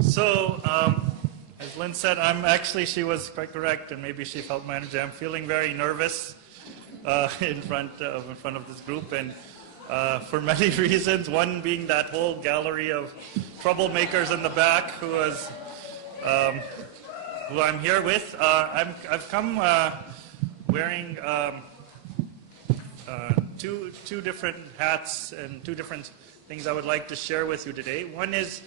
So, as Lynn said, she was quite correct, and maybe she felt my energy. I'm feeling very nervous in front of this group, and for many reasons. One being that whole gallery of troublemakers in the back who I'm here with. I've come wearing two different hats and two different things I would like to share with you today. One is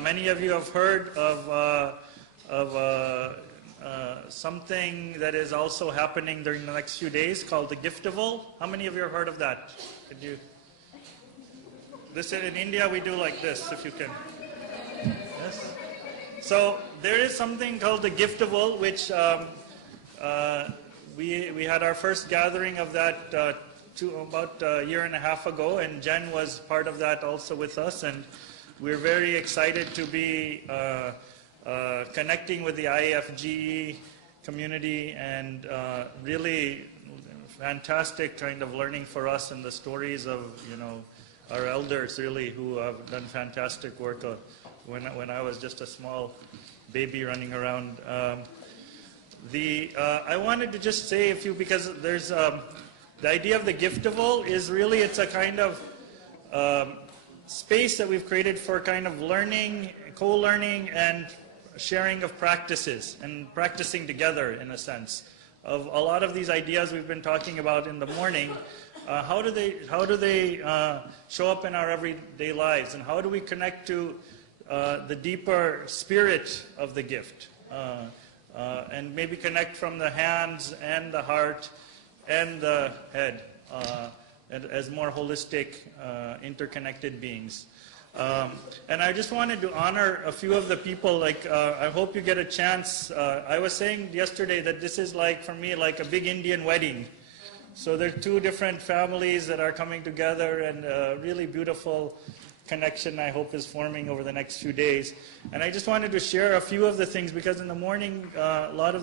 many of you have heard of something that is also happening during the next few days called the Giftival. How many of you have heard of that? Could you? This in India we do like this, if you can. Yes. So there is something called the Giftival, which we had our first gathering of that about a year and a half ago, and Jen was part of that also with us, and we're very excited to be connecting with the IFGE community, and really fantastic kind of learning for us, and the stories of our elders really who have done fantastic work when I was just a small baby running around. I wanted to just say a few, because there's the idea of the Giftival is really, it's a kind of space that we've created for kind of learning, co-learning, and sharing of practices, and practicing together in a sense of a lot of these ideas we've been talking about in the morning. How do they show up in our everyday lives, and how do we connect to the deeper spirit of the gift, and maybe connect from the hands and the heart and the head as more holistic, interconnected beings. And I just wanted to honor a few of the people. I hope you get a chance. I was saying yesterday that this is for me like a big Indian wedding. So there are two different families that are coming together, and a really beautiful connection I hope is forming over the next few days. And I just wanted to share a few of the things, because in the morning,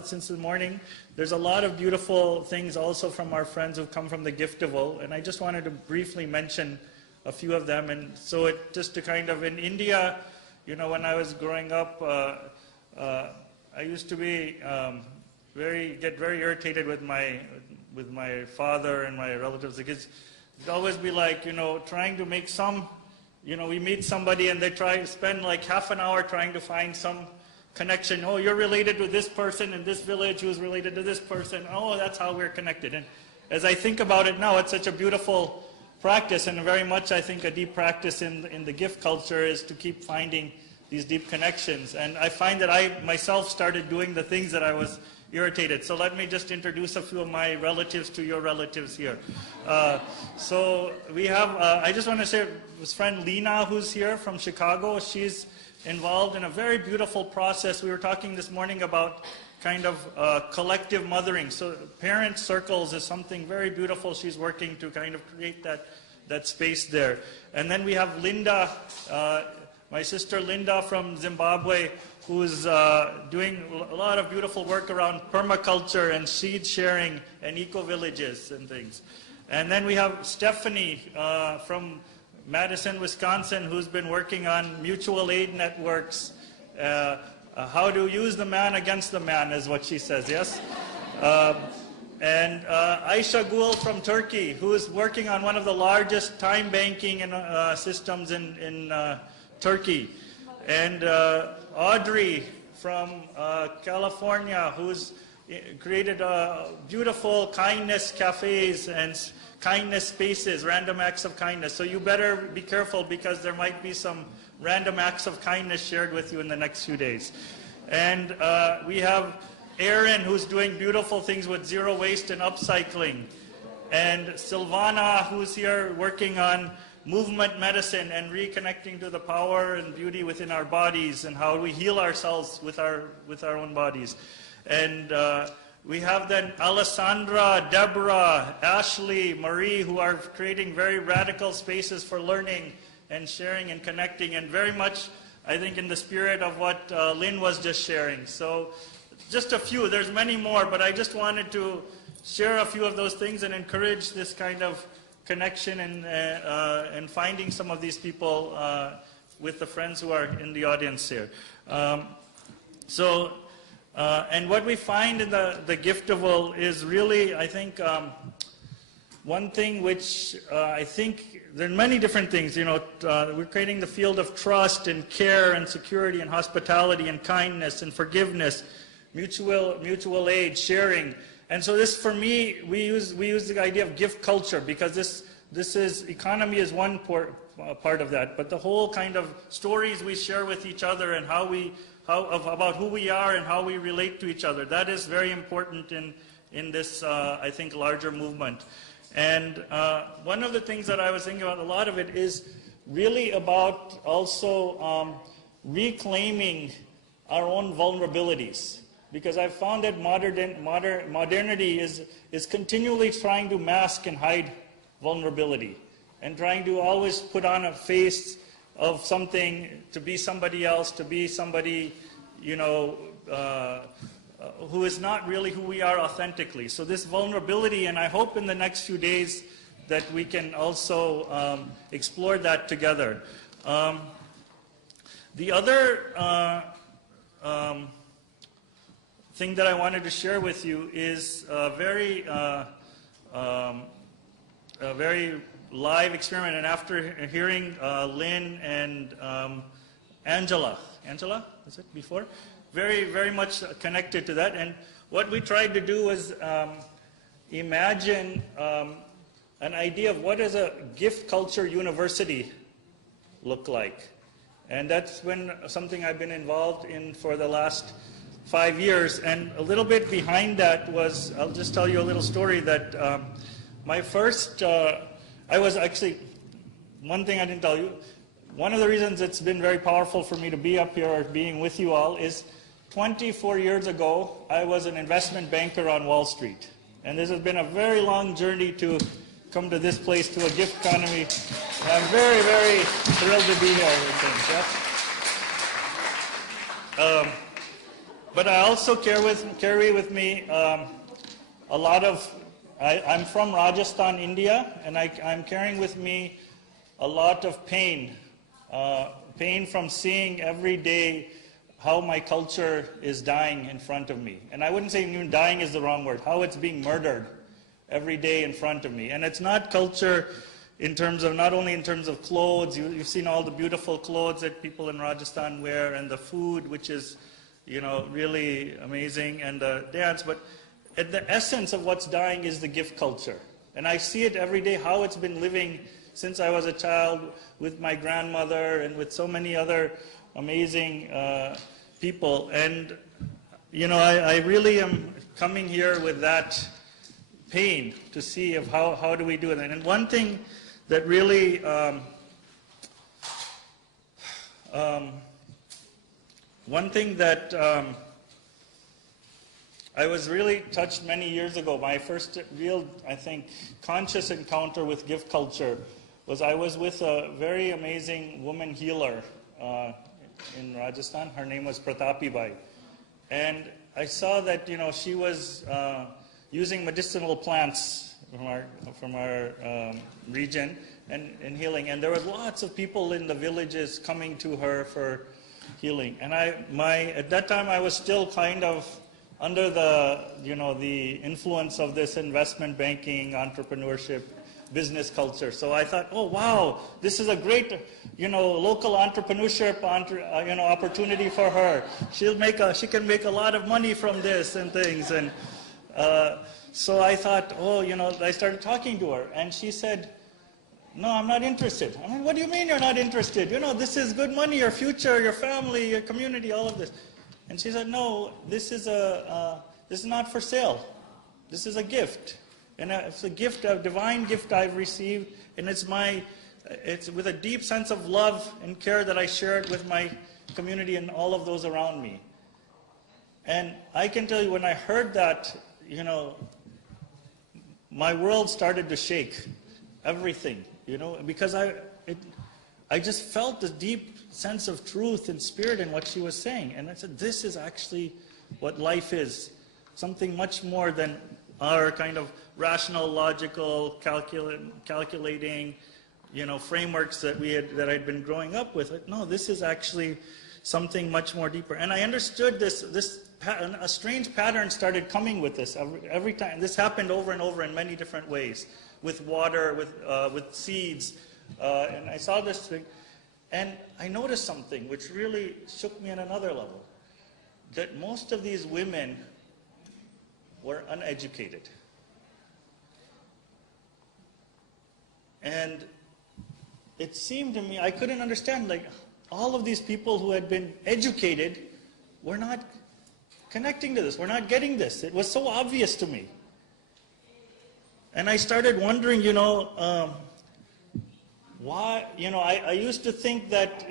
since the morning, there's a lot of beautiful things also from our friends who've come from the Giftival, and I just wanted to briefly mention a few of them. And so just to kind of, in India, when I was growing up, I used to be get very irritated with my father and my relatives, because it'd always be trying to make we meet somebody and they try to spend half an hour trying to find some connection. Oh, you're related to this person in this village who's related to this person. Oh, that's how we're connected. And as I think about it now, it's such a beautiful practice, and very much I think a deep practice in the gift culture is to keep finding these deep connections. And I find that I myself started doing the things that I was irritated. So let me just introduce a few of my relatives to your relatives here. So we have, I just want to say, his friend Lena, who's here from Chicago. She's involved in a very beautiful process. We were talking this morning about kind of collective mothering. So parent circles is something very beautiful. She's working to kind of create that space there. And then we have Linda, my sister Linda from Zimbabwe, who's doing a lot of beautiful work around permaculture and seed sharing and eco-villages and things. And then we have Stephanie from Madison, Wisconsin, who's been working on mutual aid networks. How to use the man against the man is what she says, yes? And Ayşe Gül from Turkey, who is working on one of the largest time banking systems in Turkey. And Audrey from California, who's created beautiful kindness cafes and kindness spaces, random acts of kindness. So you better be careful, because there might be some random acts of kindness shared with you in the next few days. And we have Erin, who's doing beautiful things with zero waste and upcycling. And Silvana, who's here working on movement medicine and reconnecting to the power and beauty within our bodies, and how we heal ourselves with our own bodies. And we have then Alessandra, Deborah, Ashley, Marie, who are creating very radical spaces for learning and sharing and connecting, and very much, I think, in the spirit of what Lynn was just sharing. So just a few, there's many more, but I just wanted to share a few of those things and encourage this kind of connection and finding some of these people with the friends who are in the audience here. And what we find in the giftable is really, I think, one thing which I think, there are many different things, we're creating the field of trust and care and security and hospitality and kindness and forgiveness, mutual aid, sharing. And so this, for me, we use the idea of gift culture, because this is, economy is one part of that, but the whole kind of stories we share with each other and about who we are and how we relate to each other, that is very important in this, I think, larger movement. And one of the things that I was thinking about, a lot of it is really about also reclaiming our own vulnerabilities. Because I've found that modernity is continually trying to mask and hide vulnerability, and trying to always put on a face of something, to be somebody else, to be somebody, who is not really who we are authentically. So this vulnerability, and I hope in the next few days that we can also explore that together. The other thing that I wanted to share with you is a very live experiment, and after hearing Lynn and Angela, is it before? Very much connected to that. And what we tried to do was imagine an idea of what does a gift culture university look like. And that's been something I've been involved in for the last 5 years. And a little bit behind that was, I'll just tell you a little story that my first, I was actually, one thing I didn't tell you, one of the reasons it's been very powerful for me to be up here or being with you all is 24 years ago, I was an investment banker on Wall Street. And this has been a very long journey to come to this place, to a gift economy. And I'm very, very thrilled to be here with things. But I also carry with me a lot of, I'm from Rajasthan, India, and I'm carrying with me a lot of pain from seeing every day how my culture is dying in front of me. And I wouldn't say even dying is the wrong word, how it's being murdered every day in front of me. And it's not culture in terms of, not only in terms of clothes, you've seen all the beautiful clothes that people in Rajasthan wear, and the food, which is, really amazing, and the dance, but at the essence of what's dying is the gift culture. And I see it every day, how it's been living since I was a child with my grandmother and with so many other amazing people. And, I really am coming here with that pain to see of how do we do it. And one thing that really I was really touched many years ago. My first real, I think, conscious encounter with gift culture was I was with a very amazing woman healer in Rajasthan. Her name was Pratapi Bai. And I saw that, she was using medicinal plants from our region and healing. And there was lots of people in the villages coming to her for healing. And at that time I was still kind of under the influence of this investment banking, entrepreneurship, business culture. So I thought, oh wow, this is a great, local entrepreneurship, opportunity for her. She can make a lot of money from this and things. And so I thought, I started talking to her, and she said, no, I'm not interested. I mean, what do you mean you're not interested? This is good money, your future, your family, your community, all of this. And she said, no, this is not for sale. This is a gift. And it's a gift, a divine gift I've received, and it's with a deep sense of love and care that I share it with my community and all of those around me. And I can tell you, when I heard that, my world started to shake, everything, because I just felt the deep sense of truth and spirit in what she was saying. And I said, this is actually what life is, something much more than our kind of rational, logical, calculating, frameworks that I'd been growing up with. No, this is actually something much more deeper. And I understood a strange pattern started coming with this every time. This happened over and over in many different ways, with water, with seeds, and I saw this thing, and I noticed something which really shook me on another level, that most of these women were uneducated. And it seemed to me, I couldn't understand, like, all of these people who had been educated were not connecting to this, were not getting this. It was so obvious to me. And I started wondering, why, I used to think that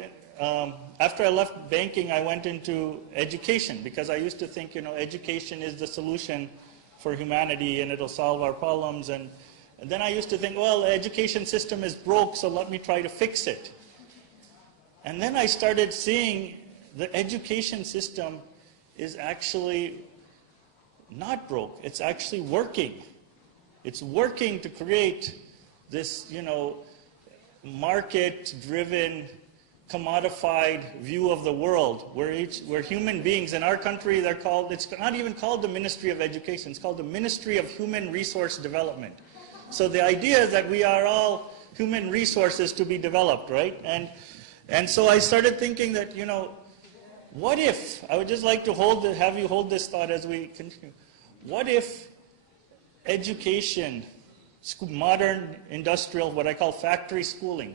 after I left banking, I went into education, because I used to think, education is the solution for humanity and it'll solve our problems. And then I used to think, well, the education system is broke, so let me try to fix it. And then I started seeing the education system is actually not broke. It's actually working. It's working to create this, market-driven, commodified view of the world, where human beings in our country, it's not even called the Ministry of Education, it's called the Ministry of Human Resource Development. So the idea is that we are all human resources to be developed, right? And so I started thinking that, what if, I would just like to have you hold this thought as we continue. What if education, modern industrial, what I call factory schooling,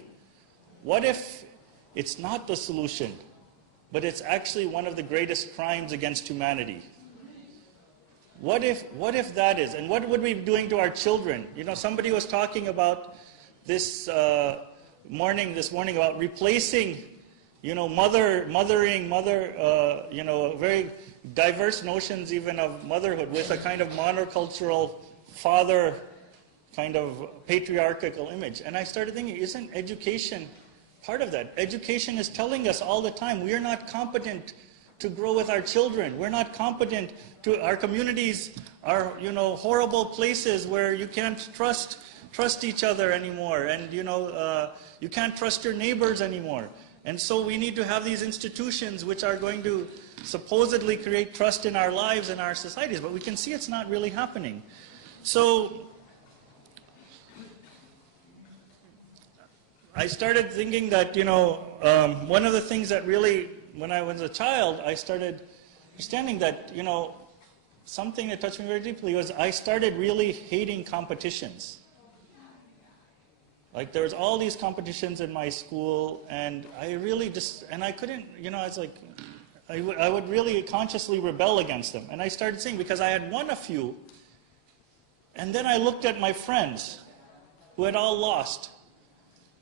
what if it's not the solution, but it's actually one of the greatest crimes against humanity? What if that is? And what would we be doing to our children? Somebody was talking about this morning about replacing, very diverse notions even of motherhood with a kind of monocultural father kind of patriarchal image. And I started thinking, isn't education part of that? Education is telling us all the time we are not competent to grow with our children. We're not competent to, our communities are, horrible places where you can't trust each other anymore, and you can't trust your neighbors anymore. And so we need to have these institutions which are going to supposedly create trust in our lives and our societies, but we can see it's not really happening. So I started thinking that, one of the things that really, when I was a child, I started understanding that, something that touched me very deeply was I started really hating competitions. Like, there was all these competitions in my school, and I really and I couldn't, I was like, I would really consciously rebel against them. And I started saying, because I had won a few, and then I looked at my friends who had all lost,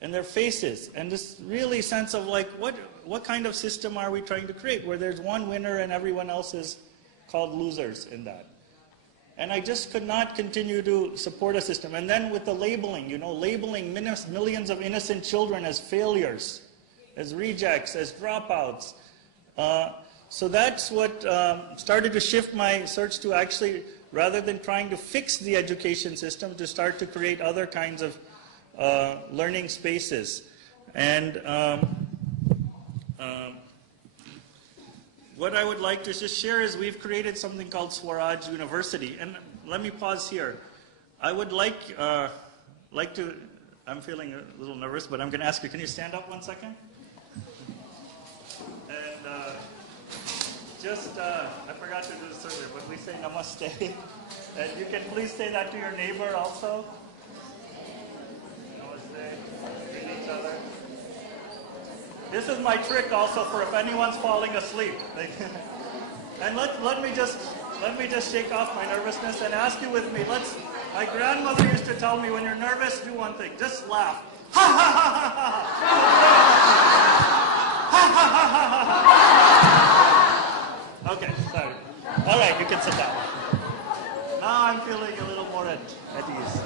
and their faces, and this really sense of like, what kind of system are we trying to create, where there's one winner and everyone else is called losers in that? And I just could not continue to support a system. And then with the labeling, labeling millions of innocent children as failures, as rejects, as dropouts. So that's what started to shift my search to actually, rather than trying to fix the education system, to start to create other kinds of learning spaces. And what I would like to just share is we've created something called Swaraj University. And let me pause here. I would like to, I'm feeling a little nervous, but I'm going to ask you, can you stand up 1 second? And I forgot to do this earlier, but we say namaste. And you can please say that to your neighbor also. Namaste. Greet each other. This is my trick also for if anyone's falling asleep. And let me just shake off my nervousness and ask you with me. My grandmother used to tell me, when you're nervous, do one thing. Just laugh. Ha ha ha ha ha. Ha ha ha ha ha. Okay, sorry. All right, you can sit down. Now I'm feeling a little more at ease.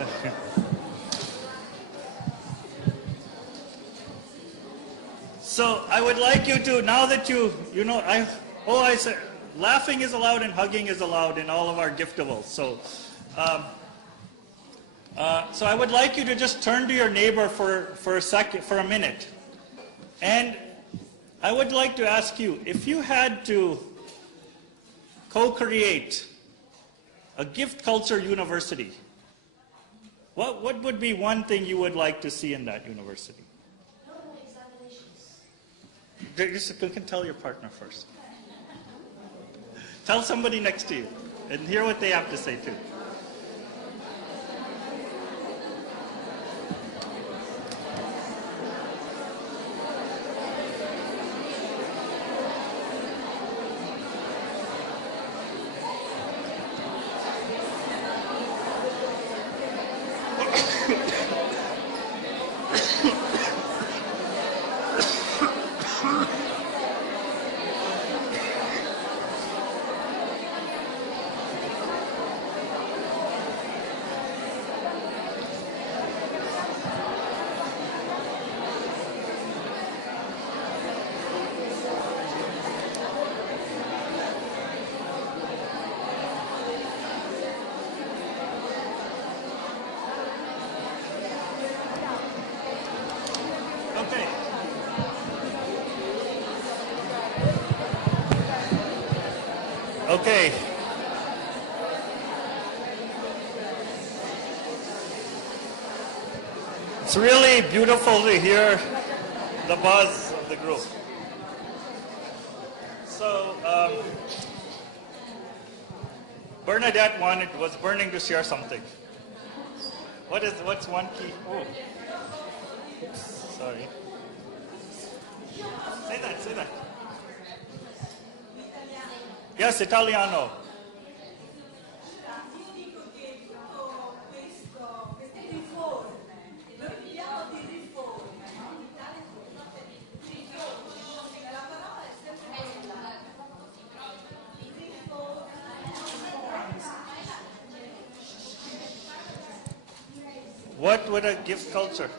So I would like you to, now that I said, laughing is allowed and hugging is allowed in all of our giftables. So So I would like you to just turn to your neighbor for a minute. And I would like to ask you, if you had to co-create a gift culture university, what would be one thing you would like to see in that university? No examinations. You can tell your partner first. Tell somebody next to you and hear what they have to say too. Okay. It's really beautiful to hear the buzz of the group. So, Bernadette was burning to share something. What's one key? Oh, oops, sorry. Say that. Yes, Italiano. Io dico che tutto queste riforme, noi parliamo di riforme, no? In Italia riforme, la parola è sempre quella. What would a gift culture?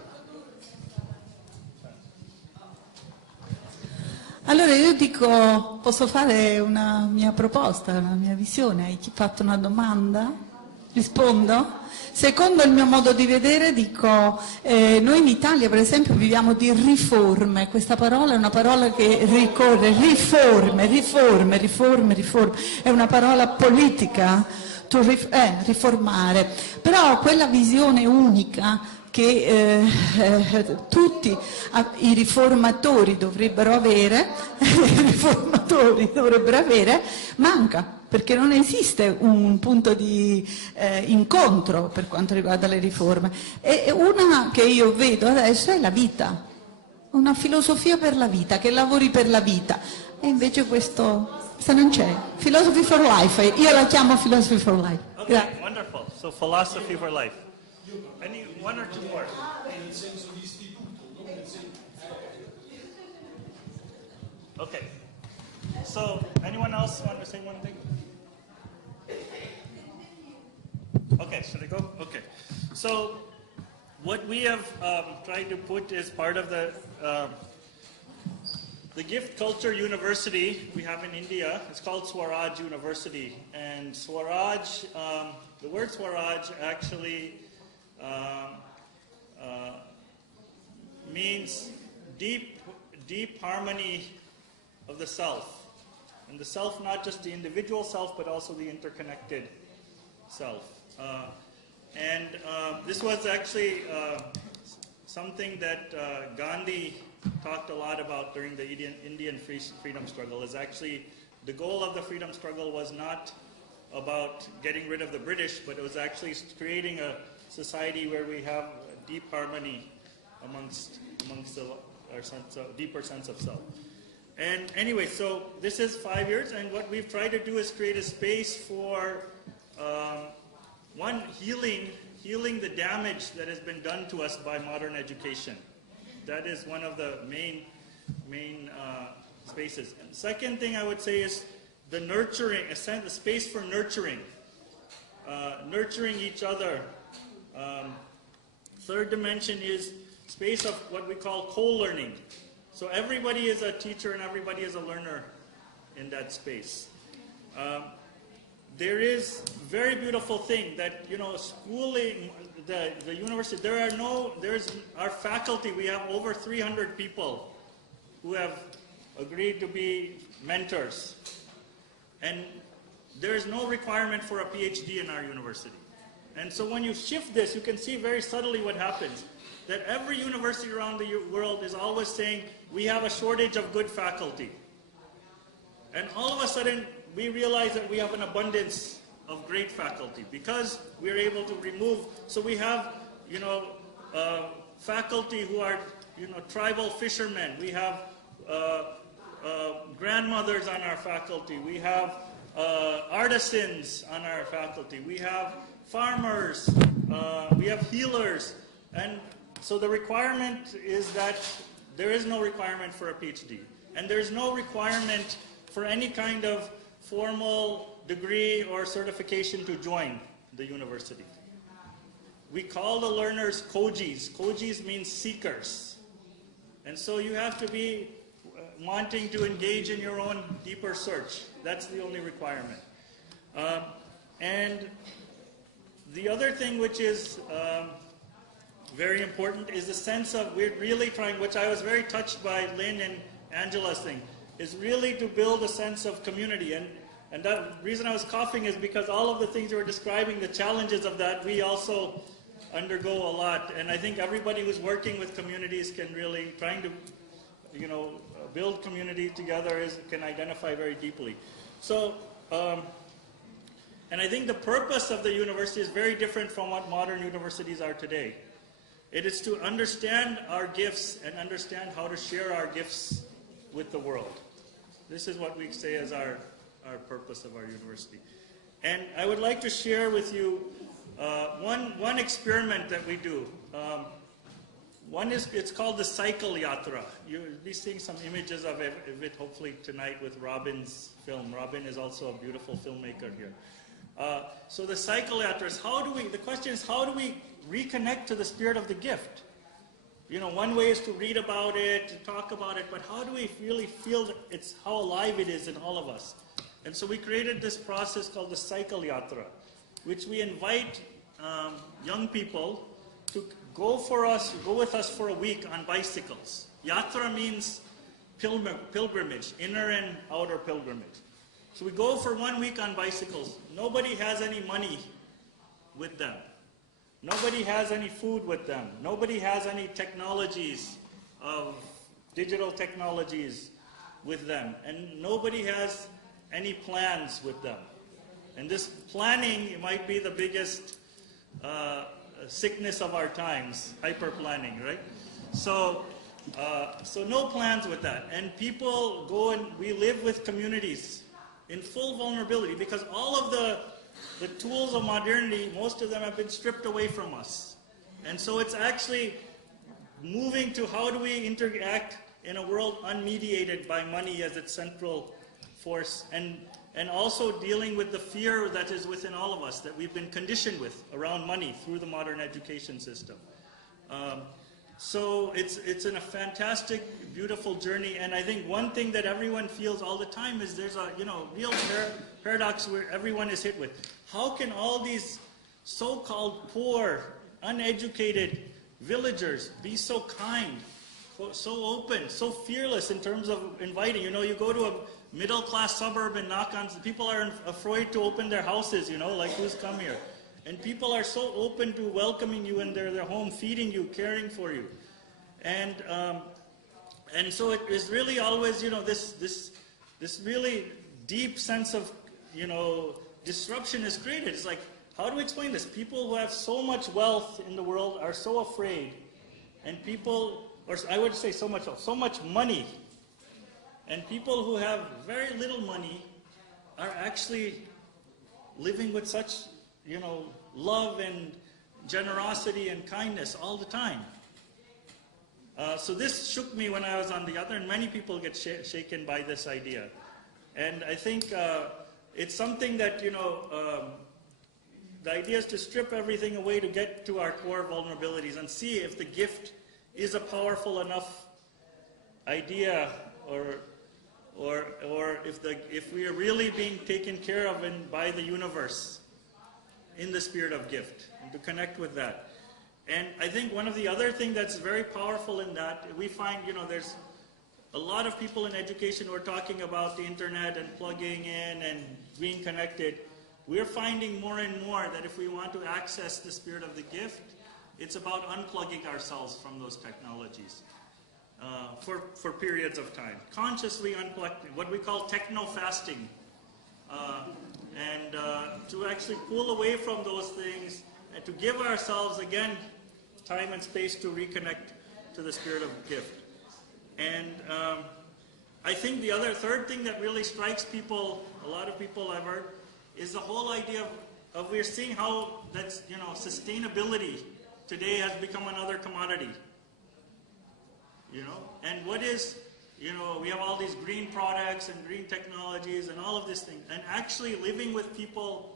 Allora io dico, posso fare una mia proposta, una mia visione? Hai fatto una domanda? Rispondo? Secondo il mio modo di vedere dico, noi in Italia per esempio viviamo di riforme, questa parola è una parola che ricorre, riforme, è una parola politica, riformare, però quella visione unica che tutti i riformatori dovrebbero avere, manca, perché non esiste un punto di incontro per quanto riguarda le riforme. E una che io vedo adesso è la vita, una filosofia per la vita, che lavori per la vita, e invece questo non c'è. Philosophy for life, io la chiamo philosophy for life. Okay, wonderful. So philosophy for life. Any one or two more? Nel senso di istituto, non nel senso. Okay. So anyone else want to say one thing? Okay, should I go? Okay. So what we have tried to put as part of the gift culture university we have in India. It's called Swaraj University, and Swaraj, the word Swaraj actually means deep harmony of the self, and the self, not just the individual self, but also the interconnected self. This was actually something that Gandhi talked a lot about during the Indian freedom struggle. Is actually the goal of the freedom struggle was not about getting rid of the British, but it was actually creating a society where we have a deep harmony amongst our deeper sense of self. And anyway, so this is 5 years, and what we've tried to do is create a space for one, healing the damage that has been done to us by modern education. That is one of the main spaces. And the second thing I would say is the nurturing, a space for nurturing each other. Third dimension is space of what we call co-learning. So everybody is a teacher and everybody is a learner in that space. there is very beautiful thing that, you know, schooling, the university, there's our faculty, we have over 300 people who have agreed to be mentors. And there is no requirement for a PhD in our university. And so when you shift this, you can see very subtly what happens. That every university around the world is always saying, we have a shortage of good faculty. And all of a sudden, we realize that we have an abundance of great faculty because we're able to remove. So we have, you know, faculty who are, you know, tribal fishermen. We have grandmothers on our faculty. We have artisans on our faculty. We have farmers. We have healers. And so the requirement is that there is no requirement for a PhD. And there's no requirement for any kind of formal degree or certification to join the university. We call the learners kojis. Kojis means seekers. And so you have to be wanting to engage in your own deeper search. That's the only requirement. And the other thing which is very important is the sense of we're really trying, which I was very touched by Lynn and Angela's thing, is really to build a sense of community. And the reason I was coughing is because all of the things you were describing, the challenges of that, we also undergo a lot. And I think everybody who's working with communities can really, trying to, you know, build community together can identify very deeply. So, and I think the purpose of the university is very different from what modern universities are today. It is to understand our gifts and understand how to share our gifts with the world. This is what we say as our purpose of our university. And I would like to share with you one experiment that we do. It's called the Cycle Yatra. You'll be seeing some images of it hopefully tonight with Robin's film. Robin is also a beautiful filmmaker here. So the Cycle Yatra is the question is how do we reconnect to the spirit of the gift? You know, one way is to read about it, to talk about it, but how do we really feel how alive it is in all of us? And so we created this process called the Cycle Yatra, which we invite young people to go with us for a week on bicycles. Yatra means pilgrimage, inner and outer pilgrimage. So we go for 1 week on bicycles. Nobody has any money with them. Nobody has any food with them. Nobody has any technologies of digital technologies with them. And nobody has any plans with them. And this planning might be the biggest sickness of our times, hyper-planning, right? So no plans with that. And people go and we live with communities in full vulnerability because all of the tools of modernity, most of them have been stripped away from us. And so it's actually moving to how do we interact in a world unmediated by money as its central force, and also dealing with the fear that is within all of us that we've been conditioned with around money through the modern education system. So it's in a fantastic, beautiful journey, and I think one thing that everyone feels all the time is there's a real paradox where everyone is hit with. How can all these so-called poor, uneducated villagers be so kind, so open, so fearless in terms of inviting? You go to a middle-class suburb and knock on, people are afraid to open their houses, like who's come here? And people are so open to welcoming you in their home, feeding you, caring for you. And so it is really always, this really deep sense of, disruption is created. It's like, how do we explain this? People who have so much wealth in the world are so afraid. And people, or I would say so much money. And people who have very little money are actually living with such love and generosity and kindness all the time. So this shook me when I was on the other, and many people get shaken by this idea. And I think it's something that, the idea is to strip everything away to get to our core vulnerabilities and see if the gift is a powerful enough idea or if we are really being taken care of by the universe in the spirit of gift, and to connect with that. And I think one of the other things that's very powerful in that, we find, there's a lot of people in education who are talking about the internet and plugging in and being connected. We're finding more and more that if we want to access the spirit of the gift, it's about unplugging ourselves from those technologies for periods of time. Consciously unplugging, what we call techno-fasting. And to actually pull away from those things and to give ourselves, again, time and space to reconnect to the spirit of gift. And I think the third thing that really strikes people, a lot of people I've heard, is the whole idea of we're seeing how that's, sustainability today has become another commodity. And what is, we have all these green products and green technologies and all of these things, and actually living with people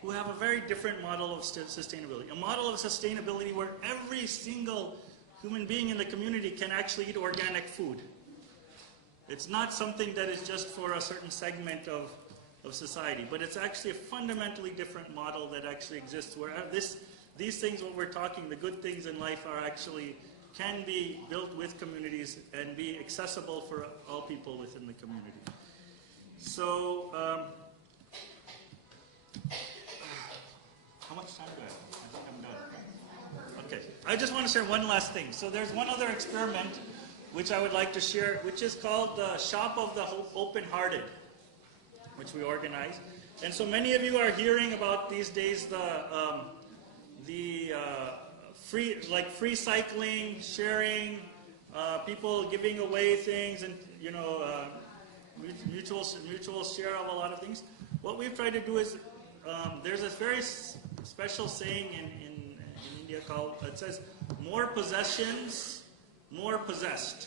who have a very different model of sustainability. A model of sustainability where every single human being in the community can actually eat organic food. It's not something that is just for a certain segment of society, but it's actually a fundamentally different model that actually exists, where these things, what we're talking, the good things in life can be built with communities and be accessible for all people within the community. So, how much time do I have? I think I'm done. Okay, I just want to share one last thing. So there's one other experiment which I would like to share, which is called the Shop of the Open-Hearted, which we organize. And so many of you are hearing about these days the free cycling, sharing, people giving away things, and mutual share of a lot of things. What we've tried to do is there's a very special saying in India called, it says, more possessions, more possessed.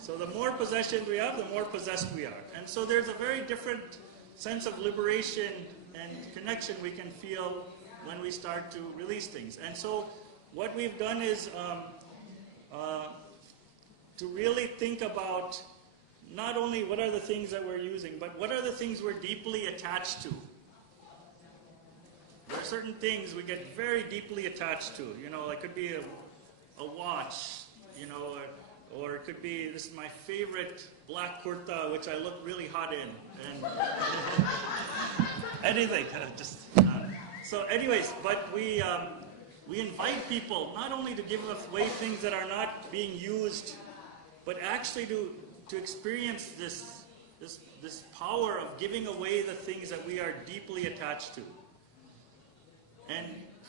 So the more possessions we have, the more possessed we are. And so there's a very different sense of liberation and connection we can feel when we start to release things. And so what we've done is to really think about not only what are the things that we're using, but what are the things we're deeply attached to. There are certain things we get very deeply attached to. It could be a watch, or it could be, this is my favorite black kurta, which I look really hot in, and anything. So anyways, but we invite people not only to give away things that are not being used, but actually to experience this power of giving away the things that we are deeply attached to. And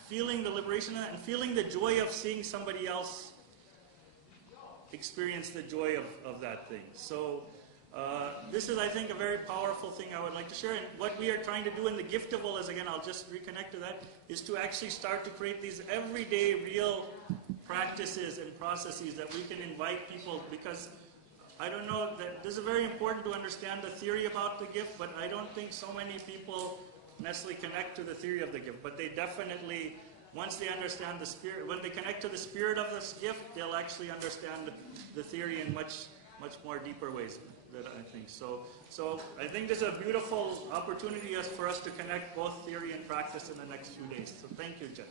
feeling the liberation of that, and feeling the joy of seeing somebody else experience the joy of that thing. So this is, I think, a very powerful thing I would like to share. And what we are trying to do in the Giftable is, again, I'll just reconnect to that, is to actually start to create these everyday real practices and processes that we can invite people, because I don't know, that this is very important to understand the theory about the gift, but I don't think so many people necessarily connect to the theory of the gift. But they definitely, once they understand the spirit, when they connect to the spirit of this gift, they'll actually understand the theory in much more deeper ways, that I think. So I think this is a beautiful opportunity for us to connect both theory and practice in the next few days. So thank you, Jen.